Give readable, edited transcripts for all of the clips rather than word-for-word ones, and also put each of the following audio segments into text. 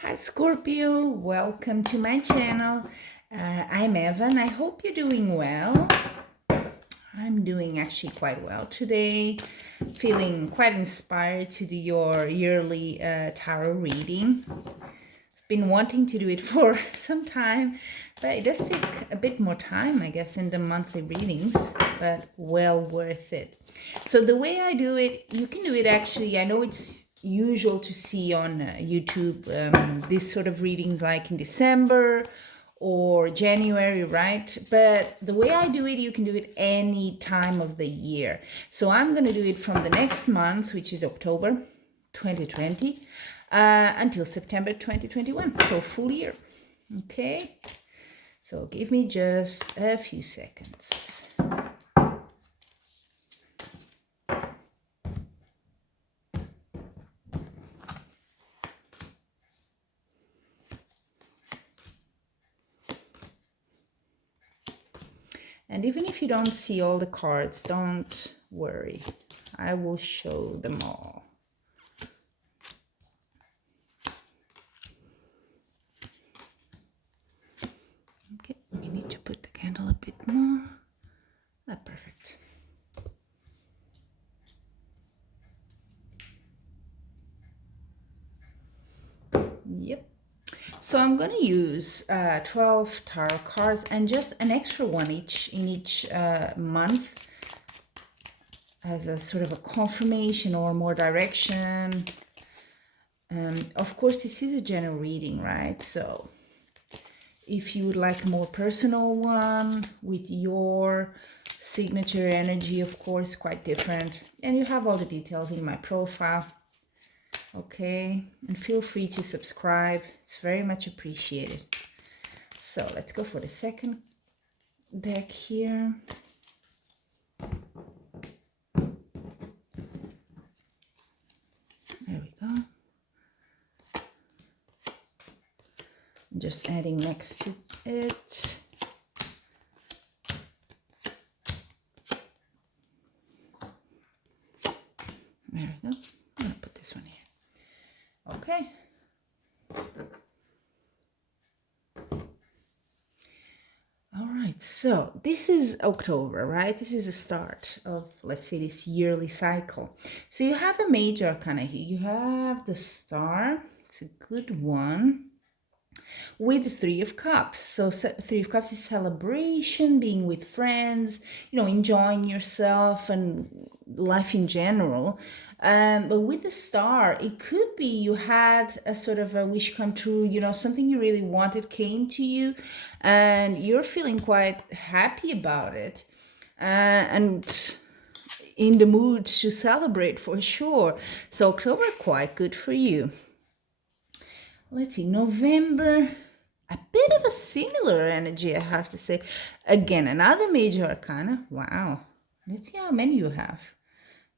Hi Scorpio, welcome to my channel. I'm Evan. I hope you're doing well. I'm doing actually quite well today. Feeling quite inspired to do your yearly tarot reading. Been wanting to do it for some time, but it does take a bit more time, I guess, in the monthly readings, but well worth it. So the way I do it, you can do it actually, I know it's usual to see on YouTube this sort of readings like in December or January, right? But the way I do it, you can do it any time of the year. So I'm going to do it from the next month, which is October 2020, until September 2021, so full year. Okay, so give me just a few seconds. And even if you don't see all the cards, don't worry. I will show them all. Okay, we need to put the candle a bit more. Perfect. Yep. So I'm going to use 12 tarot cards and just an extra one in each month as a sort of a confirmation or more direction. Of course, this is a general reading, right? So if you would like a more personal one with your signature energy, of course, quite different. And you have all the details in my profile. Okay, and feel free to subscribe. It's very much appreciated. So let's go for the second deck here. There we go. Just adding next to it. There we go. I'm going to put this one here. Okay. All right, so this is October, right? This is the start of, let's say, this yearly cycle. So you have a major arcana here. You have the Star. It's a good one. With the Three of Cups. So Three of Cups is celebration, being with friends, enjoying yourself and life in general. But with the Star, it could be you had a sort of a wish come true, something you really wanted came to you and you're feeling quite happy about it. And in the mood to celebrate for sure. So October, quite good for you. Let's see, November, a bit of a similar energy, I have to say. Again, another major arcana. Wow. Let's see how many you have.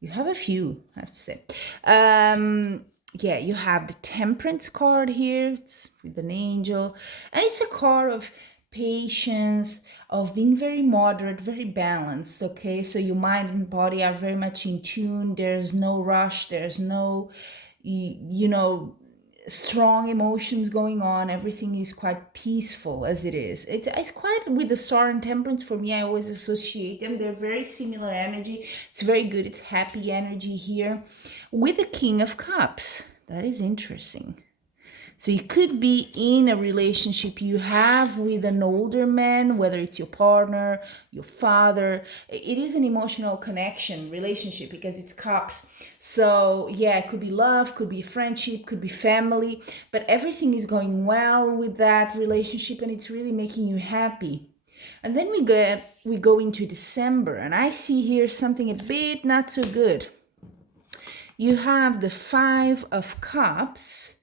You have a few, I have to say. Yeah, you have the Temperance card here. It's with an angel. And it's a card of patience, of being very moderate, very balanced, okay? So your mind and body are very much in tune. There's no rush. There's no, strong emotions going on. Everything is quite peaceful as it is. It's quite, with the Star and Temperance, for me, I always associate them. They're very similar energy. It's very good. It's happy energy here. With the King of Cups, that is interesting. So you could be in a relationship you have with an older man, whether it's your partner, your father. It is an emotional connection relationship because it's cups. So yeah, it could be love, could be friendship, could be family, but everything is going well with that relationship and it's really making you happy. And then we go into December and I see here something a bit not so good. You have the Five of Cups,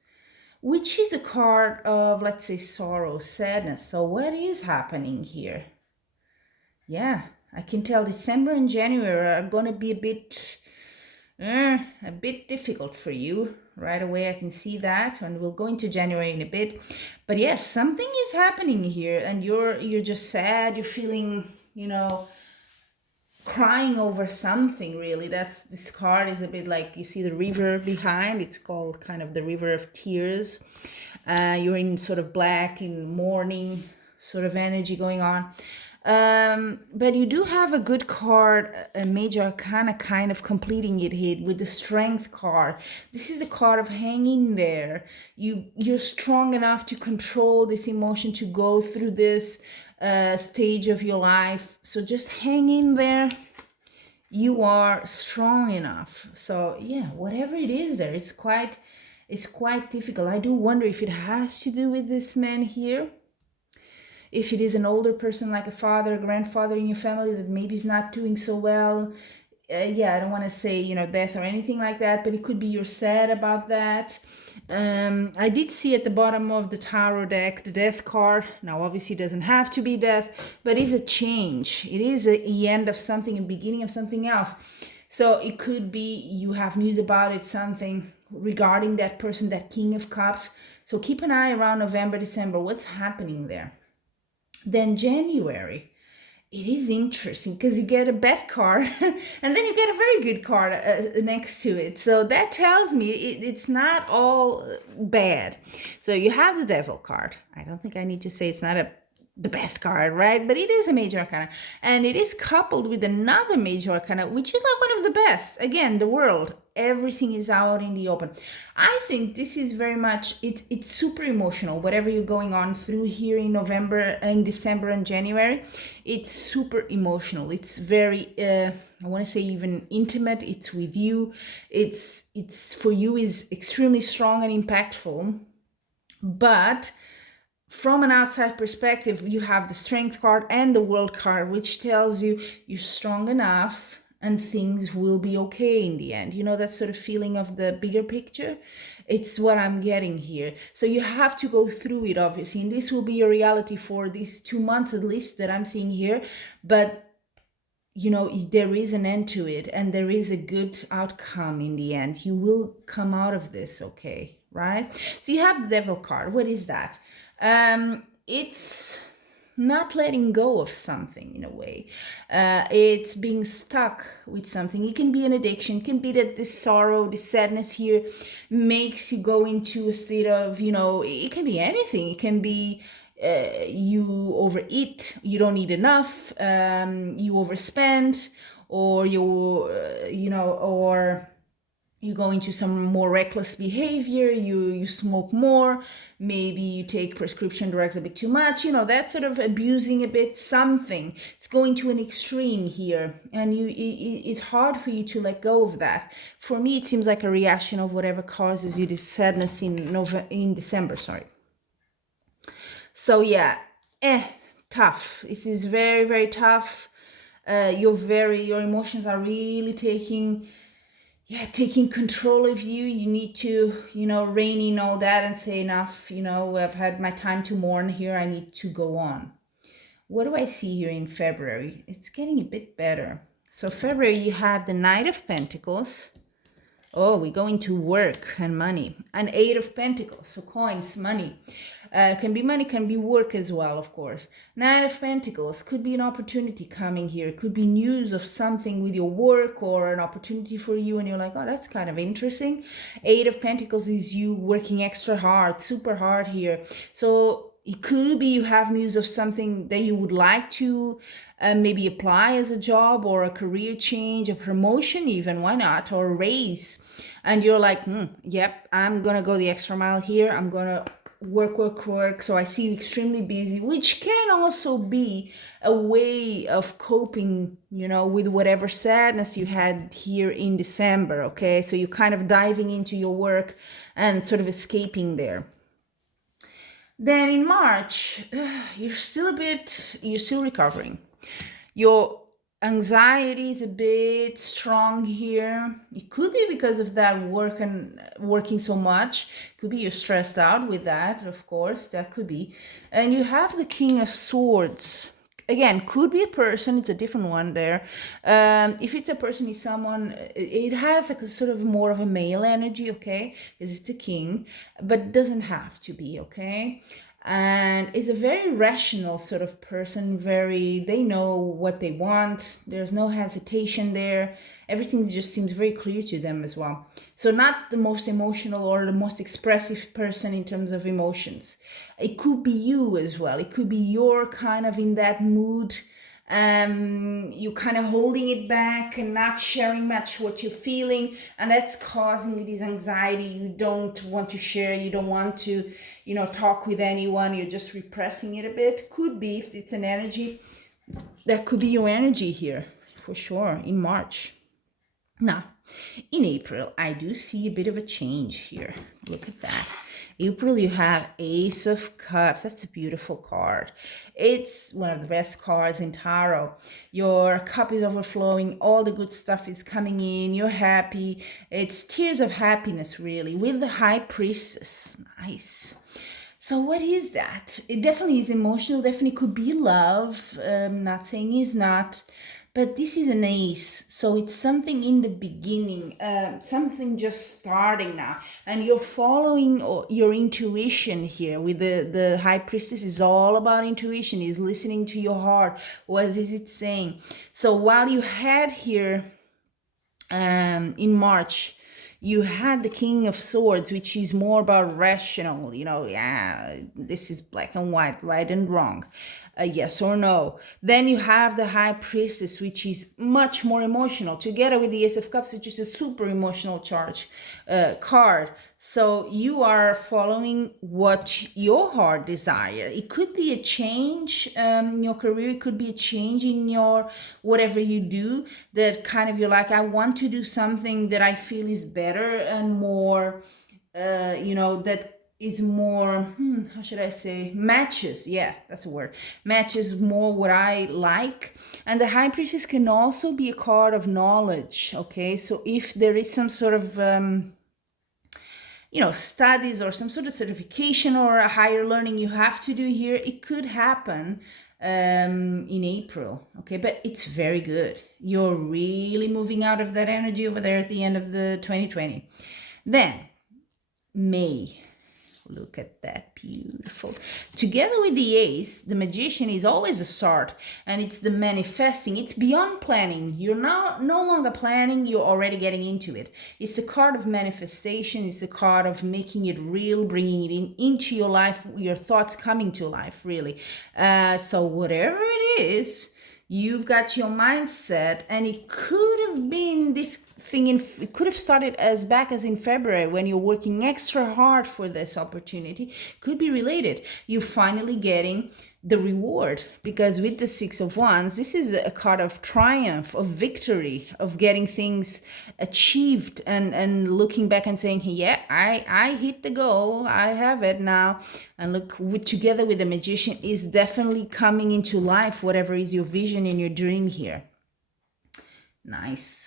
which is a card of, let's say, sorrow, sadness. So what is happening here? Yeah, I can tell December and January are going to be a bit difficult for you. Right away, I can see that, and we'll go into January in a bit. But yes, something is happening here, and you're just sad. You're feeling, crying over something, really. This card is a bit like, you see the river behind, it's called kind of the river of tears. You're in sort of black, in mourning sort of energy going on. But you do have a good card, a major arcana, kind of completing it here with the strength card. This is a card of hanging there. You're strong enough to control this emotion, to go through this stage of your life. So just hang in there. You are strong enough. So yeah, whatever it is there, it's quite difficult. I do wonder if it has to do with this man here. If it is an older person, like a father, grandfather in your family that maybe is not doing so well. Yeah, I don't want to say, death or anything like that, but it could be you're sad about that. I did see at the bottom of the tarot deck the death card. Now, obviously, it doesn't have to be death, but it's a change. It is the end of something and beginning of something else. So it could be you have news about it, something regarding that person, that King of Cups. So keep an eye around November, December. What's happening there? Then January, it is interesting because you get a bad card and then you get a very good card next to it. So that tells me it's not all bad. So you have the Devil card. I don't think I need to say it's not the best card, right? But it is a major arcana, and it is coupled with another major arcana, which is like one of the best. Again, the World. Everything is out in the open. I think this is very much, it's super emotional. Whatever you're going on through here in November, in December and January, it's super emotional. It's very, I want to say even intimate. It's with you. It's for you is extremely strong and impactful. But from an outside perspective, you have the Strength card and the World card, which tells you you're strong enough and things will be okay in the end. You know, that sort of feeling of the bigger picture. It's what I'm getting here. So you have to go through it, obviously, and this will be your reality for these 2 months at least that I'm seeing here. But there is an end to it, and there is a good outcome in the end. You will come out of this okay, right? So you have the Devil card. What is that? It's not letting go of something in a way. It's being stuck with something. It can be an addiction. It can be that this sorrow, this sadness here makes you go into a state of, it can be anything. It can be you overeat, you don't eat enough, you overspend, or or you go into some more reckless behavior, you smoke more, maybe you take prescription drugs a bit too much, that's sort of abusing a bit something. It's going to an extreme here, and it's hard for you to let go of that. For me, it seems like a reaction of whatever causes you this sadness in December, sorry. So yeah, tough. This is very, very tough. Your emotions are really taking control of you. You need to, rein in all that and say enough, I've had my time to mourn here. I need to go on. What do I see here in February? It's getting a bit better. So February, you have the Knight of Pentacles. Oh, we go into work and money. An Eight of Pentacles, so coins, money. Can be money, can be work as well, of course. Nine of Pentacles, could be an opportunity coming here. Could be news of something with your work or an opportunity for you, and you're like, oh, that's kind of interesting. Eight of Pentacles is you working extra hard, super hard here. So it could be you have news of something that you would like to maybe apply as a job, or a career change, a promotion even, why not, or a raise. And you're like, yep, I'm going to go the extra mile here. I'm going to work. So I see you extremely busy, which can also be a way of coping, with whatever sadness you had here in December, okay? So you're kind of diving into your work and sort of escaping there. Then in March, you're still recovering. Your anxiety is a bit strong here. It could be because of that work and working so much. Could be you're stressed out with that, of course, that could be. And you have the King of Swords. Again, could be a person, it's a different one there. If it's a person, it's someone, it has a sort of more of a male energy, okay? Because it's a king, but it doesn't have to be, okay? and is a very rational sort of person. They know what they want. There's no hesitation there. Everything just seems very clear to them as well. So not the most emotional or the most expressive person in terms of emotions. It could be you as well. It could be you're kind of in that mood. You kind of holding it back and not sharing much what you're feeling, and that's causing you this anxiety. You don't want to share, you don't want to talk with anyone, you're just repressing it a bit. Could be, if it's an energy, that could be your energy here for sure in March. Now in April, I do see a bit of a change here. Look at that. April, you have Ace of Cups. That's a beautiful card. It's one of the best cards in tarot. Your cup is overflowing. All the good stuff is coming in. You're happy. It's tears of happiness, really, with the High Priestess. Nice. So what is that? It definitely is emotional. Definitely could be love. Not saying it's not. But this is an ace, so it's something in the beginning, something just starting now, and you're following your intuition here. With the High Priestess is all about intuition, is listening to your heart. What is it saying? So while you had here in March, you had the King of Swords, which is more about rational, yeah, this is black and white, right and wrong, yes or no. Then you have the High Priestess, which is much more emotional, together with the Ace of Cups, which is a super emotional charge card. So you are following what your heart desires. It could be a change in your career. It could be a change in your whatever you do, that kind of you're like, I want to do something that I feel is better and more, that is more, how should I say, matches, yeah, that's a word, matches more what I like. And the High Priestess can also be a card of knowledge, okay? So if there is some sort of studies or some sort of certification or a higher learning you have to do here, it could happen in April, okay? But it's very good. You're really moving out of that energy over there at the end of the 2020. Then May. Look at that, beautiful. Together with the Ace, the Magician is always a start, and it's the manifesting. It's beyond planning. You're now no longer planning, you're already getting into it. It's a card of manifestation. It's a card of making it real, bringing it into your life, your thoughts coming to life, really. So whatever it is, you've got your mindset, and it could have been this thing it could have started as back as in February, when you're working extra hard for this opportunity. Could be related. You're finally getting the reward, because with the Six of Wands, this is a card of triumph, of victory, of getting things achieved, and looking back and saying, yeah, I hit the goal, I have it now. And look, together with the Magician is definitely coming into life, whatever is your vision and your dream here. Nice.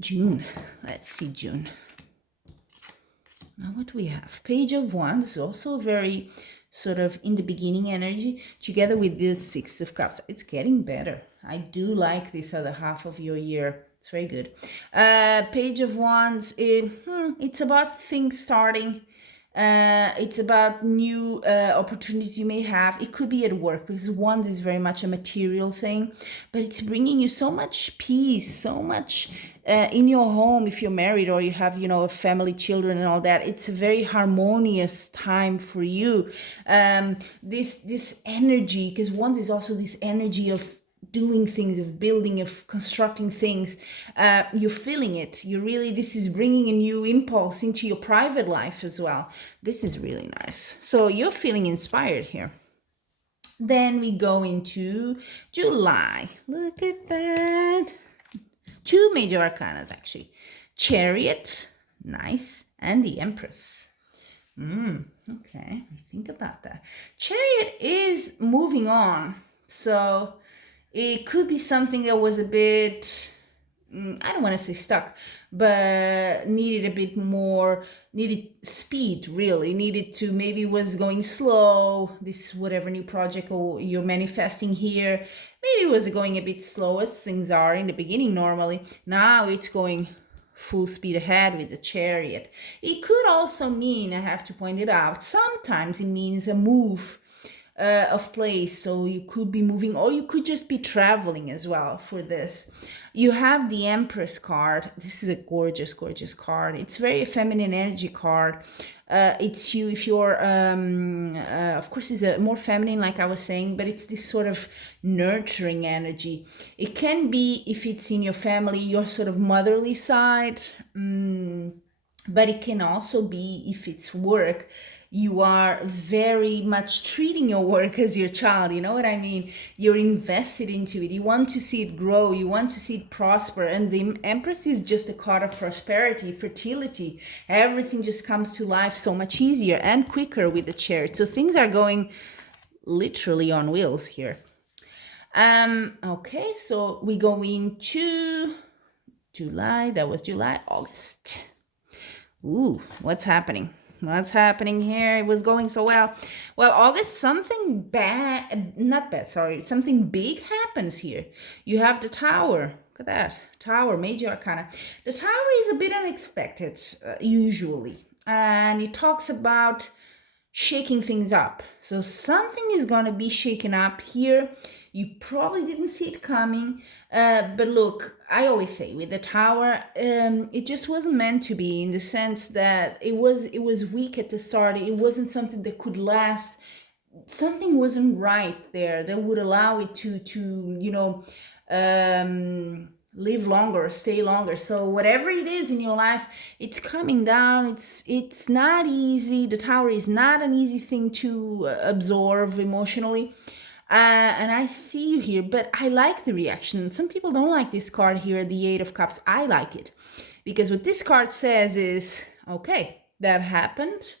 June. Let's see June. Now what do we have? Page of Wands, also very sort of in the beginning energy, together with the Six of Cups. It's getting better. I do like this other half of your year. It's very good. Page of Wands, it's about things starting. It's about new opportunities you may have. It could be at work, because Wands is very much a material thing, but it's bringing you so much peace, so much in your home. If you're married or you have, a family, children and all that, it's a very harmonious time for you. This energy, because Wands is also this energy of doing things, of building, of constructing things. You're feeling it. This is bringing a new impulse into your private life as well. This is really nice. So you're feeling inspired here. Then we go into July. Look at that. 2 major arcanas, actually. Chariot, nice, and the Empress. Okay, think about that. Chariot is moving on. So it could be something that was a bit, I don't want to say stuck, but needed a bit more, needed speed, really. Needed to, maybe was going slow, this whatever new project or you're manifesting here. Maybe it was going a bit slow, as things are in the beginning normally. Now it's going full speed ahead with the Chariot. It could also mean, I have to point it out, sometimes it means a move of place. So you could be moving, or you could just be traveling as well for this. You have the Empress card. This is a gorgeous, gorgeous card. It's very feminine energy card. It's you if you're, of course, it's a more feminine, like I was saying, but it's this sort of nurturing energy. It can be if it's in your family, your sort of motherly side. But it can also be if it's work, you are very much treating your work as your child. You know what I mean? You're invested into it. You want to see it grow. You want to see it prosper. And the Empress is just a card of prosperity, fertility. Everything just comes to life so much easier and quicker with the Chariot. So things are going literally on wheels here. Okay, so we go into July. That was July. August. Ooh, what's happening? What's happening here? It was going so well. Well, August, something bad, not bad, sorry, something big happens here. You have the Tower. Look at that. Tower, major arcana. The Tower is a bit unexpected, usually. And it talks about shaking things up. So something is going to be shaken up here. You probably didn't see it coming. But look, I always say with the Tower, it just wasn't meant to be, in the sense that it was weak at the start. It wasn't something that could last. Something wasn't right there that would allow it to live longer, stay longer. So whatever it is in your life, it's coming down. It's not easy. The Tower is not an easy thing to absorb emotionally. And I see you here, but I like the reaction. Some people don't like this card here, the Eight of Cups. I like it, because what this card says is, okay, that happened.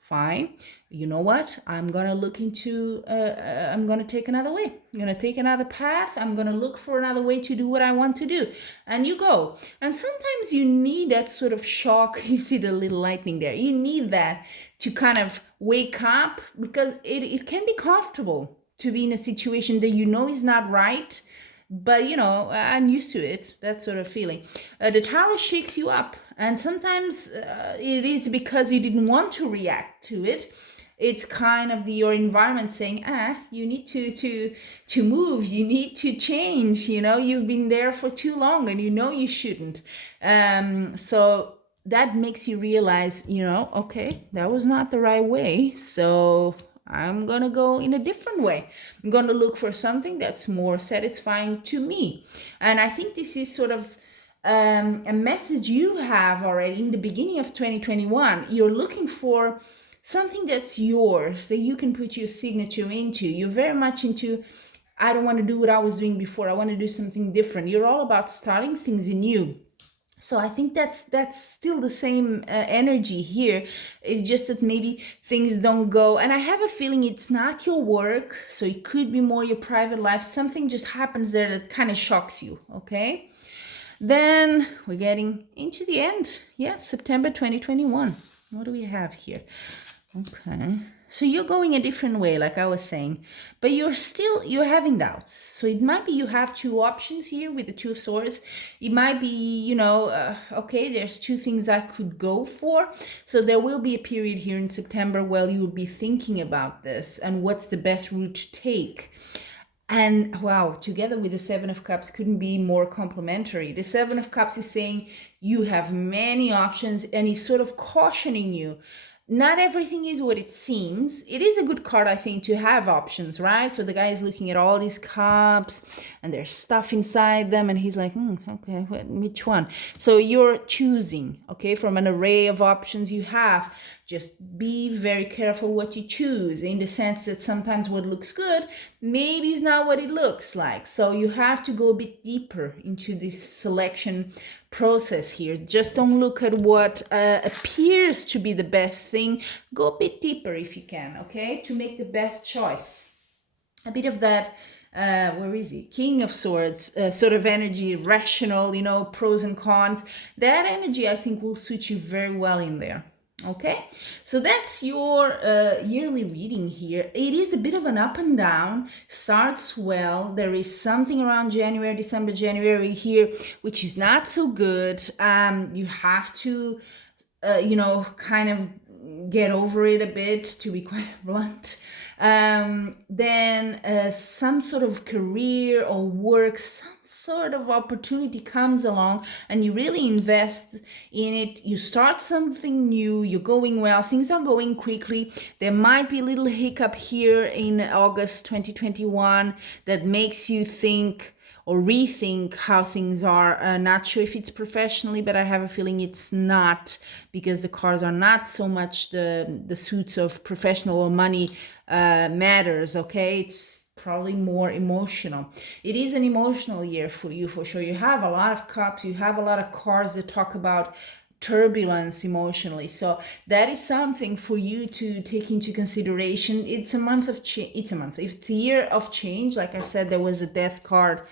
Fine. You know what? I'm going to look into, I'm going to take another way. I'm going to take another path. I'm going to look for another way to do what I want to do. And you go. And sometimes you need that sort of shock. You see the little lightning there. You need that to kind of wake up, because it can be comfortable to be in a situation that you know is not right. But I'm used to it, that sort of feeling. The Tower shakes you up, and sometimes it is because you didn't want to react to it. It's kind of your environment saying, you need to move, you need to change. You've been there for too long, and you shouldn't. So that makes you realize, okay, that was not the right way. So I'm going to go in a different way. I'm going to look for something that's more satisfying to me. And I think this is sort of a message you have already in the beginning of 2021. You're looking for something that's yours, that you can put your signature into. You're very much into, I don't want to do what I was doing before. I want to do something different. You're all about starting things anew. So I think that's still the same energy here. It's just that maybe things don't go. And I have a feeling it's not your work. So it could be more your private life. Something just happens there that kind of shocks you, okay? Then we're getting into the end. Yeah, September 2021. What do we have here? Okay. So you're going a different way, like I was saying, but you're having doubts. So it might be you have two options here with the Two of Swords. It might be, okay, there's two things I could go for. So there will be a period here in September where you will be thinking about this and what's the best route to take. And wow, together with the Seven of Cups couldn't be more complementary. The Seven of Cups is saying you have many options, and he's sort of cautioning you. Not everything is what it seems. It is a good card, I think, to have options, right? So the guy is looking at all these cups and there's stuff inside them, and he's like, okay, which one? So you're choosing, okay, from an array of options you have. Just be very careful what you choose, in the sense that sometimes what looks good maybe is not what it looks like. So you have to go a bit deeper into this selection process here. Just don't look at what appears to be the best thing. Go a bit deeper if you can, okay, to make the best choice. A bit of that, where is he? King of Swords, sort of energy, rational, pros and cons. That energy, I think, will suit you very well in there. Okay, so that's your yearly reading here. It is a bit of an up and down. Starts well. There is something around January, December, January here, which is not so good. You have to, kind of get over it a bit, to be quite blunt. Then some sort of career or work, some sort of opportunity comes along and you really invest in it. You start something new, you're going well, things are going quickly. There might be a little hiccup here in August 2021 that makes you think or rethink how things are. Not sure if it's professionally, but I have a feeling it's not, because the cards are not so much the suits of professional or money matters. Okay, it's probably more emotional. It is an emotional year for you for sure. You have a lot of cups, you have a lot of cards that talk about turbulence emotionally, so that is something for you to take into consideration. It's a month of change. It's a year of change. Like I said, there was a death card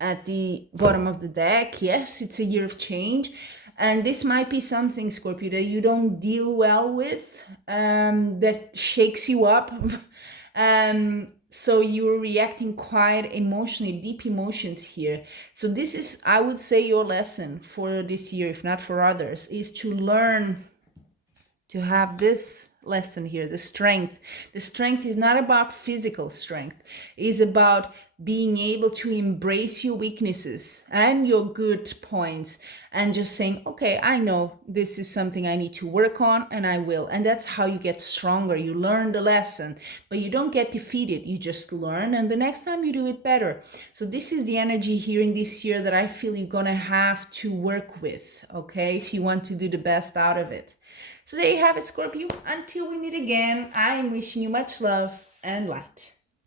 at the bottom of the deck. Yes, it's a year of change, and this might be something, Scorpio, that you don't deal well with, that shakes you up. So you're reacting quite emotionally, deep emotions here. So this is, I would say, your lesson for this year, if not for others, is to learn to have this lesson here, the strength. The strength is not about physical strength. It is about being able to embrace your weaknesses and your good points, and just saying, okay, I know this is something I need to work on, and I will. And that's how you get stronger. You learn the lesson, but you don't get defeated. You just learn, and the next time you do it better. So this is the energy here in this year that I feel you're gonna have to work with, okay, if you want to do the best out of it. So there you have it, Scorpio. Until we meet again, I am wishing you much love and light.